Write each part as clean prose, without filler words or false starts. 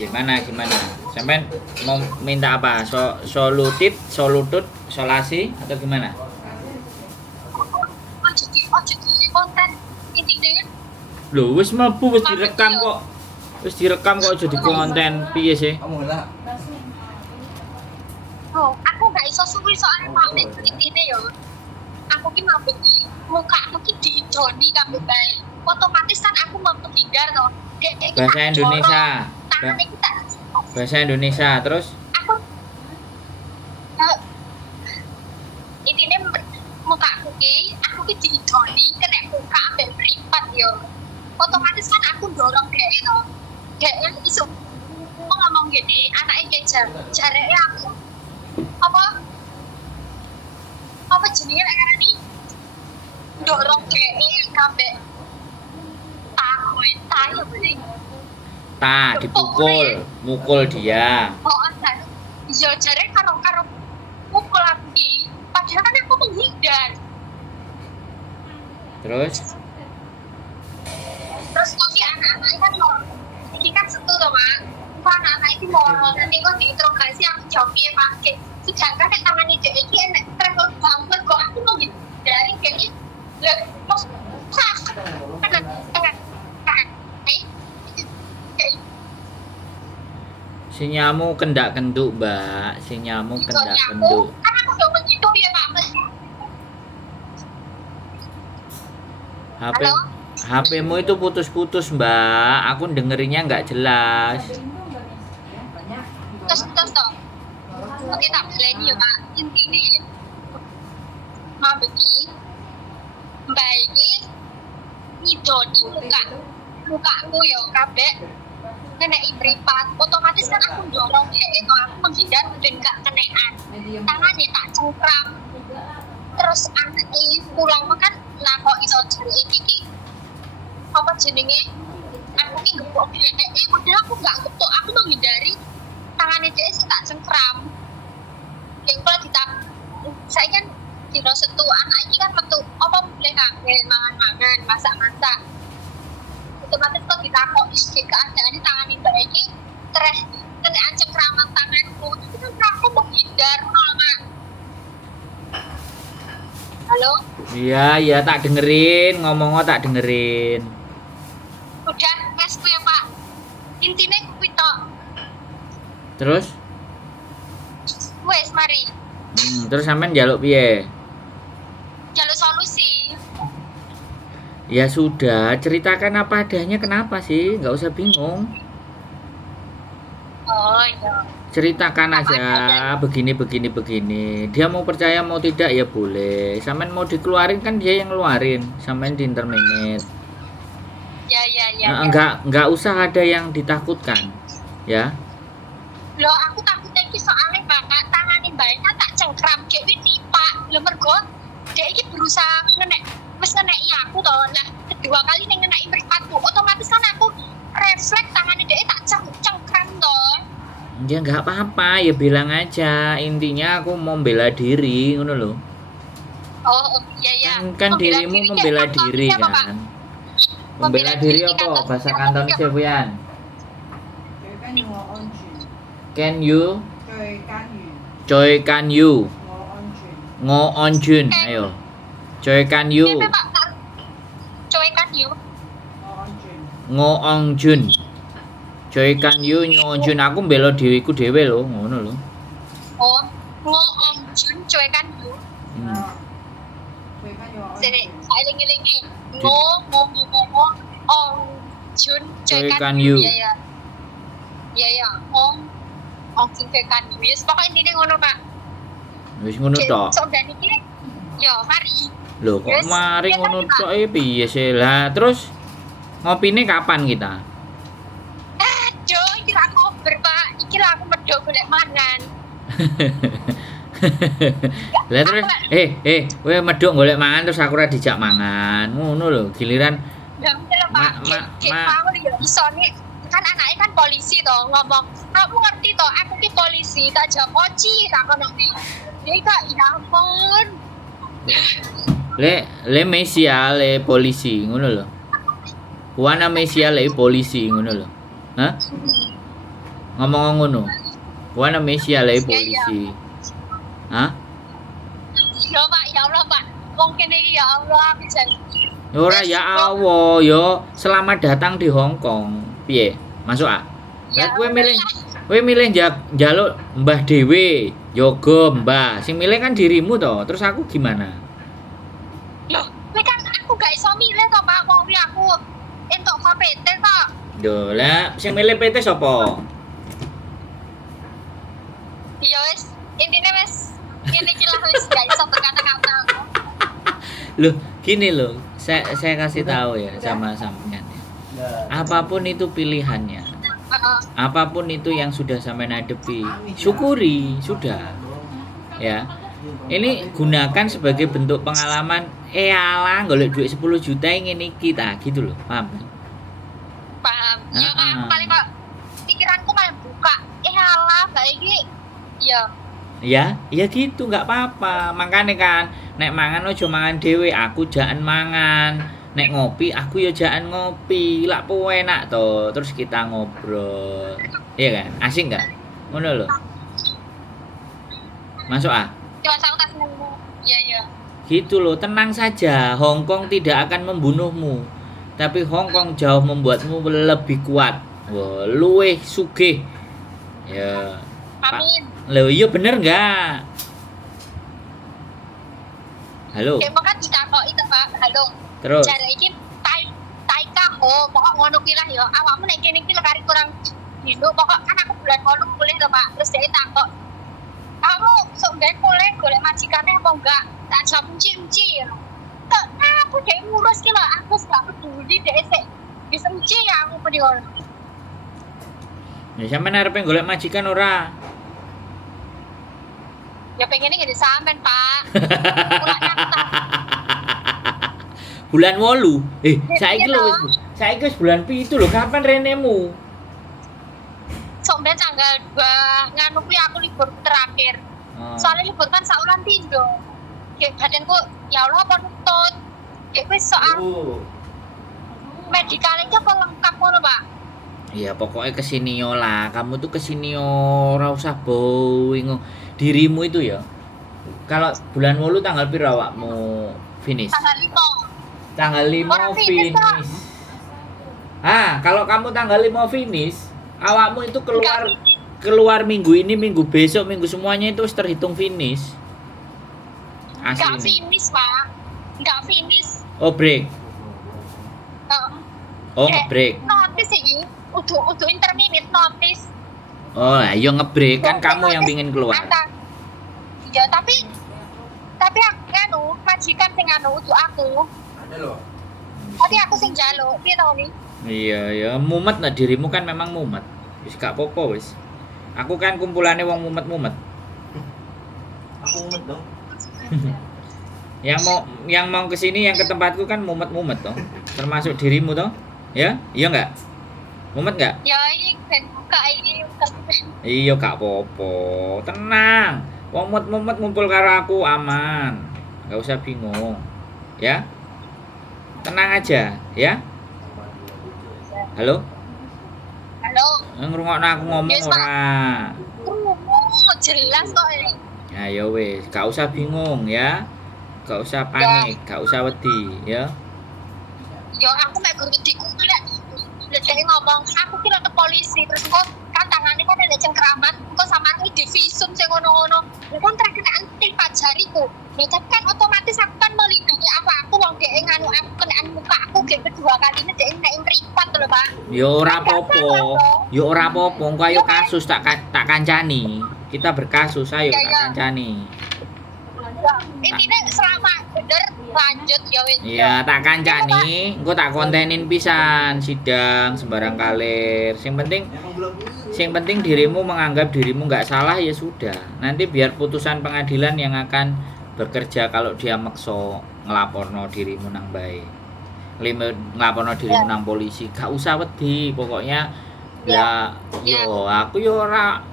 Gimana? Sampai mau minta apa? Solutif, solutut, solasi atau gimana? Ojo konten intinya Lho, wis mlebu wis direkam kok. Wis direkam kok jadi konten piye sih? aku gak iso suwi soalnya pamit intine yo. Aku ki mabuk muka aku ki diidoni kabeh bae. Otomatis kan aku mau menghindar to. Bahasa Indonesia. Tangane kita. Bahasa Indonesia terus Aku intine muka aku ki diidoni kena muka ambek mripat yo. Otomatis kan aku dorong dhek to. Dhek iso ngomong gini, anaknya kayak jareke aku apa jenenge lek ngarani dorong dhek kabeh tayo bener. dipukul, mukul dia. Iya jare karo mukul aku ki. Padahal kan aku menghindar. Terus kok ki anak-anak kan mau iki kan setu to, Pak. Kok anak-anak iki mau nanti kok diinterogasi aku jawab piye, Pak? Sedangkan nek tangane dhek iki enek travel banget kok aku menghindari kayaknya. Lah, kok sinyamu kendak kenduk, Mbak. Sinyamu kendak kenduk. Kan aku udah begitu ya, Pak. HP HP-mu itu putus-putus, Mbak. Aku dengerinnya nggak jelas. Terus toh. Oke, tak baleni ya, Pak. Intine mabeki Mbak iki ngidoni mukaku ya kabeh nenek mripat. Otomatis kan aku dorong dhek aku menghindar ben gak kenekan. Tangane tak cengkram. Terus anake pulang kan lah kok iso jare iki apa jenenge aku ki gepok dhek padahal aku gak gepok, aku menghindari tangane dhek sing tak cengkram. Yang kalau saya kan dino setu anak iki kan metu apa boleh kabeh mangan-mangan, masak-masak. Otomatis kok ditakok isi keadaan di tangan mbak iki terus kena cengkraman tanganku. Itu kan aku menghindar Mak. Halo? Iya, tak dengerin, ngomongnya tak dengerin. Udah, wesku ya, Pak. Intine kuwi tok. Terus? Wes, mari. Terus sampean njaluk piye? Jaluk solusi. Ya sudah, ceritakan apa adanya, kenapa sih? Nggak usah bingung. Oh, iya. Ceritakan aja, begini. Dia mau percaya mau tidak ya boleh. Sampean mau dikeluarin kan dia yang ngeluarin. Sampean di interminate. Ya. Enggak usah ada yang ditakutkan. Ya. Loh, aku takutnya iki soalnya Pak, tangane mbaknya tak cengkram dhek iki nipak. Lho mergo dhek iki berusaha wis ngeneki aku to. Nah, kedua kali ning ngeneki mripatku, otomatis kan aku refleks tangane dhek tak cengkram to. Ya nggak apa-apa, ya bilang aja. Intinya aku mau bela diri, ngono loh. Oh, iya. Kan dirimu membela diri kan. Membela diri apa? Bahasa Kanton Sewian. Can you? Choi can you? Ngo onjun, ayo. Choi can you? Choi can you? Ngo onjun. Choi can you nyonjun, aku mbela diriku dhewe lho, ngono lho. Oh, ngo onjun choi can you? Sini, saya lingi-lingi. Ngo onjun choi can you? Iya. Onjun choi can you. Yes, pokoknya intinya ngono, Pak. Wis ngono tok. Sodan iki yo mari. Lho kok mari ngono tok piye sih? Lah terus ngopine kapan kita? Aduh, iki ra ngober, Pak. Iki ra aku medho golek mangan. Lah terus kowe medhok golek mangan terus aku ora dijak mangan. Ngono lho, giliran Ya bener, Pak. Mau yo iso nih. Kan anaknya kan polisi toh ngomong, kamu ngerti toh aku ki polisi tak jawab poci tak kono nih. Dia kak ya ampun. Le Mesia le polisi ngono lho. Wana Mesia le polisi ngono lho. Hah? ngomong ngono. Kuwi Indonesia lah Ya, polisi. Hah? Ya Pak, ya Allah Pak. Wong kene iki ya Allah aku jan. Ora ya Allah, yo selamat datang di Hong Kong. Piye? Masuk ah? Ya, Lah kowe milih njaluk Mbah dhewe, yoga Mbah. Sing milih kan dirimu toh. Terus aku gimana? Loh, kowe kan aku gak iso milih to Pak, wong kuwi aku entuk KPT kok. Lho, lah sing milih PT sapa? Ya wis, intine wis ngene iki lah wis gak iso berkata-kata aku. Loh, gini loh. Saya kasih tahu ya sama sampean. Apapun itu pilihannya. Heeh. Apapun itu yang sudah sampean hadapi, syukuri, sudah. Ya. Ini gunakan sebagai bentuk pengalaman. Alah, golek duit 10 juta ngene iki ta, gitu loh. Paham? Paham. Ya Heeh. kan paling kok pikiranku malah buka. Alah, gak iki. Ya, Ya gitu nggak apa-apa. Makanya kan nek mangan ojo mangan dhewe, aku jangan mangan. Nek ngopi aku ya jangan ngopi. Lak po enak to, terus kita ngobrol. Iya kan? Asik nggak? Ngono lho. Masuk ah? cuma aku tak seneng. Iya. Gitu loh, tenang saja. Hong Kong tidak akan membunuhmu. Tapi Hong Kong jauh membuatmu lebih kuat. Wah, luweh sugih. Ya. Amin. Loh, iya bener nggak? Halo. Kayak makan ditakoki to Pak. Halo. Terus. Jare iki taika ho, pokok ngono ki lah ya. Awakmu nek kene iki lekari kurang dino, pokok kan aku bulan 8 mulih to Pak. Terus dia takok, "Kamu sok ben mulai golek majikane apa enggak?" Tak jawab enci. Tak aku dek ngurus ki lho, aku gak peduli dek sik. Wis enci ya aku pedhi ngono. Ya sampean arepe golek majikan ora? Ya pengennya gede sampean Pak. Kurang nyata. Bulan 8. Ya, Saiki iya lho toh. saiki wis bulan 7 lho. Kapan renemu? Sok ben tanggal 2 nganu kuwi aku libur terakhir. Oh. Soalnya libur kan saulan pindo. Kayak badanku ya Allah apa nutut. Kayak wis soal medikalnya apa lengkap ngono Pak. Iya, pokoknya kesini yo lah. Kamu tuh kesini yo, ora usah bowing. Dirimu itu ya. Kalau bulan 8 tanggal piro awakmu finish? Tanggal 5. Tanggal 5 Orang finish, Kak. finish. Kalau kamu tanggal 5 finish, awakmu itu keluar minggu ini, minggu besok, minggu semuanya itu terhitung finish. Enggak Asli. finish Pak. Enggak finish. Oh, break. Oh, break. Notice iki. Udah intermediate notice. Oh, ayo ngebreak kan kamu yang pingin keluar. Iya, tapi aku anu, majikan sing anu untuk aku. Tapi aku sing njaluk, piye to nih? Iya, ya mumet nah dirimu kan memang mumet. Wis gak apa-apa wis. Aku kan kumpulane wong mumet-mumet. Aku mumet dong. Yang mau kesini yang ke tempatku kan mumet-mumet toh. Termasuk dirimu toh. Ya? Iya enggak? Mumet enggak? Ya ini ben buka ini. Iya gak apa-apa. Tenang. Wong mumet-mumet ngumpul karo aku aman. Gak usah bingung. Ya? Tenang aja, ya? Halo? Halo. Ngrungokno aku ngomong Yes, Pak. ora? Jelas kok ini. Ya ya wis, gak usah bingung ya. Gak usah panik, gak usah wedi ya. Ya aku mek guru diku lek dhek ngomong aku kira ke polisi terus kok kan tangane kan ada cengkramat kok samar iki divisum sing ngono-ngono. Lha kan terkenaan tipat jariku. Ya tapi kan otomatis aku kan melindungi apa aku wong dhek nganu aku kenaan muka aku ge kedua kalinya dhek nek mripat lho Pak. Ya ora apa-apa. Ya ora apa-apa, engko ayo kasus tak kancani. Kita berkasus ayo tak kancani. Intinya selama bener lanjut ya wis. Iya, tak kancani, engko tak kontenin pisan sidang sembarang kalir. Sing penting dirimu menganggap dirimu nggak salah ya sudah. Nanti biar putusan pengadilan yang akan bekerja kalau dia maksa ngelaporno dirimu nang bae. Ngelaporno dirimu nang polisi, gak usah wedi. Pokoknya ya yo aku yo ora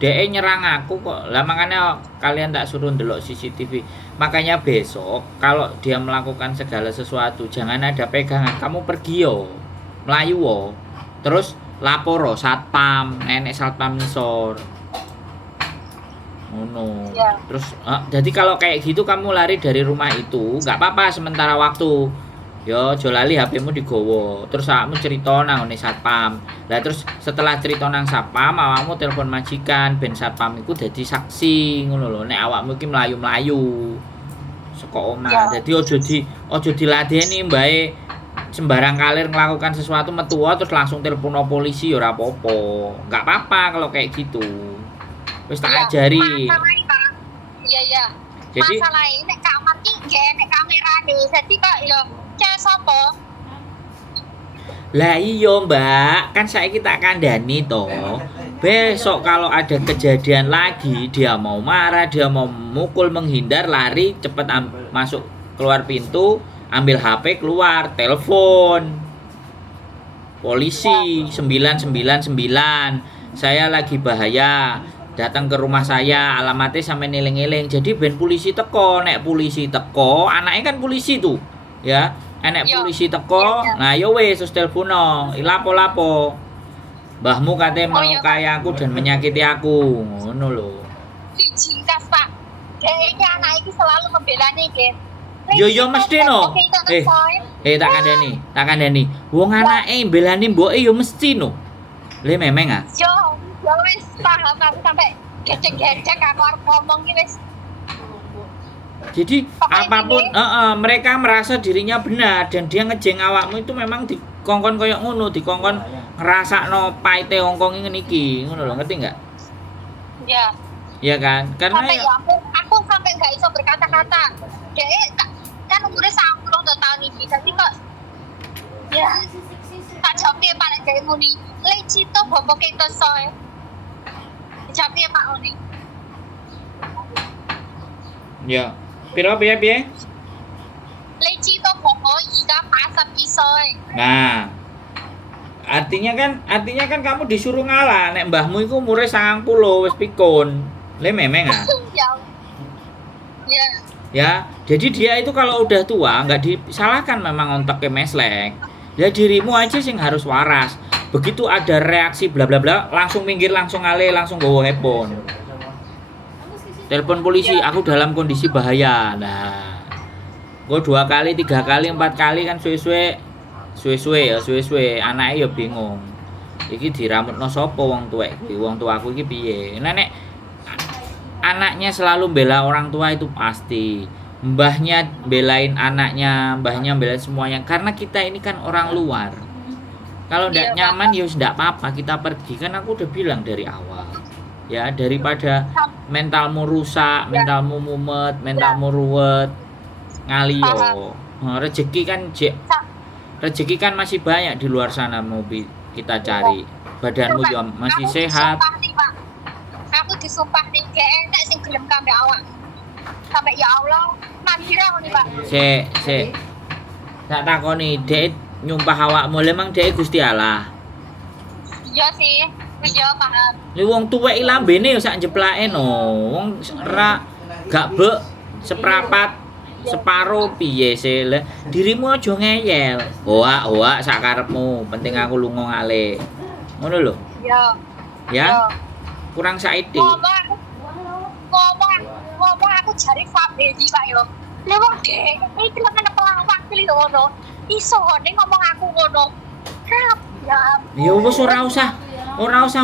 DE nyerang aku kok. Lah makanya kalian tak suruh ndelok CCTV. Makanya besok kalau dia melakukan segala sesuatu jangan ada pegangan. Kamu pergi yo. Melayu wo. Terus lapor satpam, nenek satpam nisor. Ngono. Ya. Terus jadi kalau kayak gitu kamu lari dari rumah itu, nggak apa-apa sementara waktu. Yo, aja lali HP-mu digowo. Terus awakmu cerita nang ngene satpam. Lah terus setelah cerita nang satpam, awakmu telepon majikan ben satpam iku dadi saksi ngono lho. Nek awakmu iki mlayu-mlayu saka omah. Ya. Jadi ojo diladeni mbae sembarang kalir melakukan sesuatu metu terus langsung telepon polisi ya ora apa-apa. Enggak apa-apa kalau kayak gitu. Wis tak Ya, ajari. masalahnya, Pak. Iya, iya. Jadi Masalahnya nek kamar iki nek kamerane. Jadi kok ya cewek sapa? lah iya mbak, kan saiki tak kandani toh. Besok kalau ada kejadian lagi, dia mau marah, dia mau mukul, menghindar, lari, cepet masuk keluar pintu, ambil HP keluar, telepon polisi 999. Saya lagi bahaya, datang ke rumah saya, alamatnya sampai ngiling-ngiling. Jadi ben polisi teko, nek polisi teko, anaknya kan polisi tuh, ya. Enek Yo. polisi teko, Iya. nah yo wis terus telepono, lapo-lapo. Mbahmu katanya Oh, iya, melukai aku dan menyakiti aku, ngono lho. Dijingkas, Pak. Kayaknya anak ini selalu membela nih, Gen. Yo mesti no. Tak kandani. Wong anake mbelani mboke yo mesti no. Le memeng ah. Yo wis paham aku sampai gecek-gecek aku arep ngomong ki wis. Jadi Pokoknya apapun gini. mereka merasa dirinya benar dan dia ngejeng awakmu itu memang dikongkon koyo ngono, dikongkon ngrasakno paite hongkong ngene iki, ngono lho, ngerti enggak? Ya. Iya kan? Karena Sampai ya aku sampai nggak iso berkata-kata. Dek kan umurnya 90 tahun ini. Jadi kok ya tak jawab ya Pak nek gawe muni. Leci to bobo kita soe. Jawab ya Pak Oni. ya, piro piye? Leci to bobo ika pasap isoe. Nah, artinya kan kamu disuruh ngalah nek mbahmu iku umure 90 wis pikun. Le memeng ah. Ya. Ya. Ya, jadi dia itu kalau udah tua nggak disalahkan memang otaknya meslek. Ya dirimu aja sing harus waras. Begitu ada reaksi bla bla bla, langsung minggir, langsung ngale, langsung bawa handphone. Telepon polisi, aku dalam kondisi bahaya. Nah, gue 2 kali, 3 kali, 4 kali kan suwe-suwe anaknya ya bingung. Iki diramutno sapa wong tuwek iki? Wong tuaku iki piye? Nenek anaknya selalu bela orang tua itu pasti. Mbahnya belain anaknya, mbahnya belain semuanya. Karena kita ini kan orang luar. Kalau ndak Iya, nyaman ya ndak apa-apa, kita pergi. Kan aku udah bilang dari awal. Ya, daripada mentalmu rusak, mentalmu mumet, mentalmu ruwet, ngaliyo. Rezeki kan masih banyak di luar sana mau kita cari. Badanmu juga masih sehat. Disumpah nih, Pak. Aku disumpah nih kayak enak sing gelem kambe awak. Sampai ya Allah, mandira nih, Pak. Se. Tak takoni, Dek nyumpah awakmu lemang Dek Gusti Allah. Iya sih. Iya, paham. Li wong tuwek lambene yo sak jeplake no. Wong ora gak bek seprapat separo piye sih le. Dirimu aja ngeyel. Hoak sak karepmu, penting aku lunga ngale. Ngono lho. Iya. Ya. Iya. Kurang saiki. Ngomong aku jari Fabedi Pak yo. Lha wong ge, iki lho kan pelawak iki lho ngono. Iso ning ngomong aku ngono. Ya. Ya wis ora usah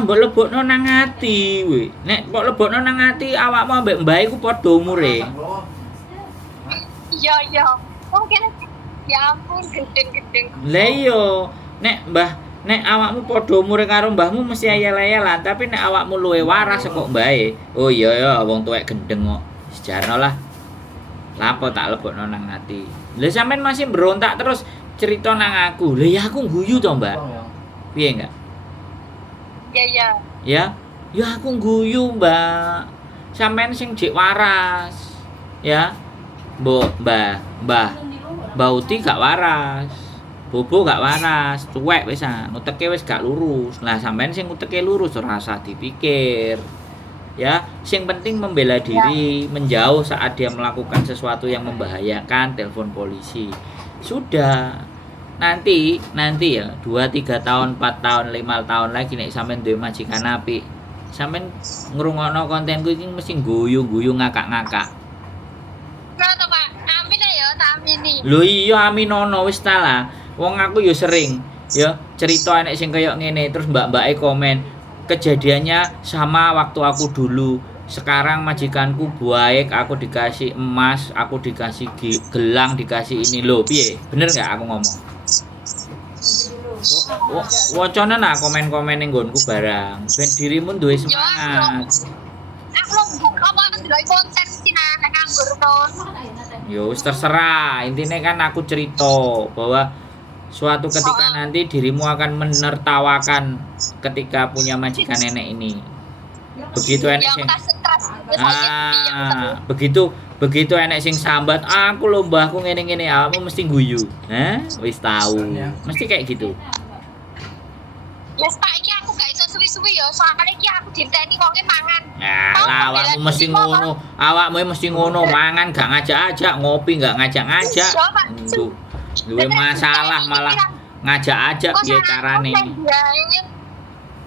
mbok lebokno nang ati we. Nek mbok lebokno nang ati awakmu ambek mbah iku padha umure. Iya. Mungkin ya ampun gedeng-gedeng. Lah iya, nek awakmu padha umure karo mbahmu mesti ayel-ayelan, tapi nek awakmu luwe waras kok mbahe. Oh iya ya wong tuwek gendeng kok. Sejarno lah. Lapo tak lebokno nang ati. Lah sampean masih berontak terus cerita nang aku. Lah ya aku guyu to, Mbak. Piye enggak? Iya. Ya aku guyu, Mbak. Sampean sing jek waras. Ya. Mbah Uti gak waras. Bobo gak waras, cuek wis uteke wis gak lurus. Lah sampean sing uteke lurus ora usah dipikir. Ya, sing penting membela diri, menjauh saat dia melakukan sesuatu yang membahayakan, telepon polisi. Sudah. nanti ya 2-3 tahun 4 tahun 5 tahun lagi nek sampean duwe majikan apik sampean ngrungokno kontenku iki mesti guyu-guyu ngakak-ngakak. Ngono to Pak. Amin ya, tak amini. Lho iya aminono wis ta lah. Wong aku ya sering ya cerita enek sing kaya ngene terus mbak-mbake komen kejadiannya sama waktu aku dulu. Sekarang majikanku baik, aku dikasih emas, aku dikasih gelang, dikasih ini lho piye? Bener nggak aku ngomong? Wocone nak komen-komen ning nggonku barang. Ben dirimu duwe semangat. Aku apa ndelok konten sina nek nganggur terus. Ya wis terserah. Intinya kan aku cerita bahwa suatu ketika nanti dirimu akan menertawakan ketika punya majikan nenek ini. Begitu enek sing begitu enek sing sambat, aku lho mbahku ngene-ngene, awakmu mesti guyu. Hah? Wis tahu. Mesti kayak gitu. Ya Pak iki aku gak iso suwi-suwi ya, soalnya iki aku diteni wonge mangan. Lah awakmu mesti ngono. Awakmu mesti ngono, mangan gak ngajak-ajak, ngopi gak ngajak-ngajak. Duwe masalah malah ngajak-ajak piye carane.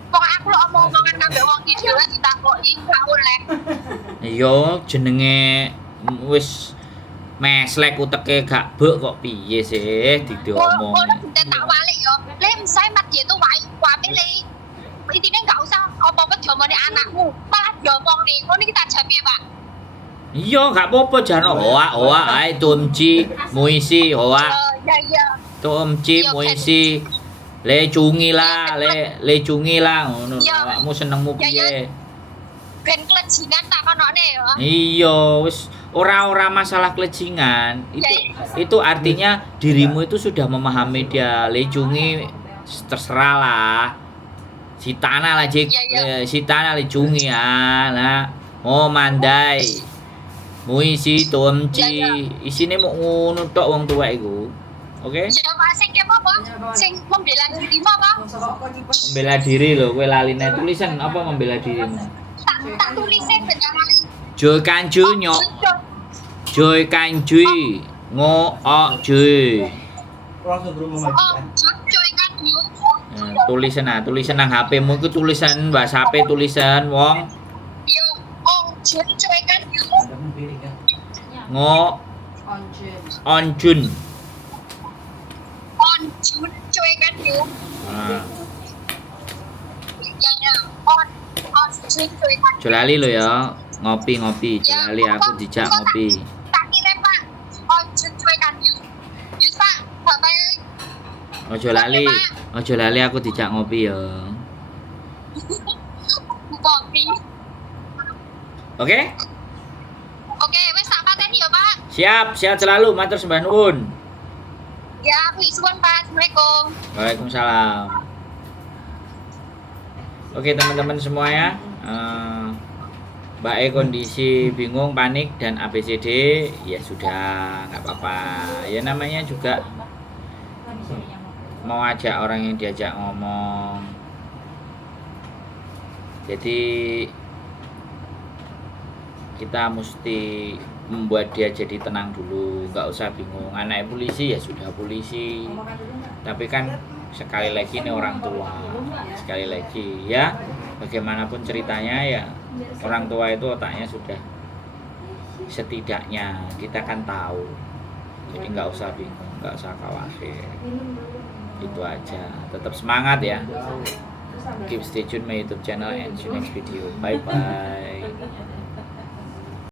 Wong aku lho omong-omongan kanggo wong iki dhewe ditakoki gak oleh. Iya jenenge wis meslek uteke gak bek kok piye sih diomong. Ngono tak walik yo. Le misale mat dia tuh wae le. Intine gak usah apa-apa diomongin anakmu, malah diomongin. Ngono iki tak jamin, Pak. Iya gak apa-apa jan oa ae tumci muisi oa. Iya. Tumci muisi le cungi lah ngono. Awakmu senengmu piye? Ben kelejingan tak konone ya. Iya, wis ora masalah kelejingan. Itu artinya dirimu itu sudah memahami dia. Lecungi terserah lah. Si tanah lah Jik. Si tanah lecungi ya. Lah, oh mandai. Muisi tomci. Isine mau ngono tok wong tuwa iku. Oke? Ya Pak sing kepo apa? Sing membela dirimu apa? Membela diri lho, kowe laline tulisan apa membela dirimu? Tak tulisnya bener kali. Joy kanju Joy kanjui ngo joy. Langsung ke rumah majikan. Cuy kan yuk. Tulisan nang HP-mu iku tulisan bahasa HP tulisan wong Yo, cuy kan yuk. Ada pun piring kan. ngo onjun. Cuy kan yuk. Nah, Ya. Cuy kan. Jolali lo ya, ngopi. Jolali aku dijak ngopi. Tak kirim Pak. Cuy kan yuk. Yus Pak, Bapak. Ojo lali aku dijak ngopi ya. Kopi. Oke? Oke, wes tak pateni ya Pak. Siap, sehat selalu, matur sembah nuwun. Ya, aku isuan Pak. Assalamualaikum. Waalaikumsalam. Oke teman-teman semuanya, Mbak E kondisi bingung, panik dan ABCD ya sudah nggak apa-apa. Ya namanya juga mau ajak orang yang diajak ngomong. Jadi kita mesti membuat dia jadi tenang dulu, nggak usah bingung. Anaknya polisi ya sudah polisi. Tapi kan sekali lagi ini orang tua, sekali lagi ya bagaimanapun ceritanya ya orang tua itu otaknya sudah setidaknya kita kan tahu, jadi nggak usah bingung, nggak usah khawatir, itu aja. Tetap semangat ya, keep stay tune my YouTube channel and see you next video, bye bye.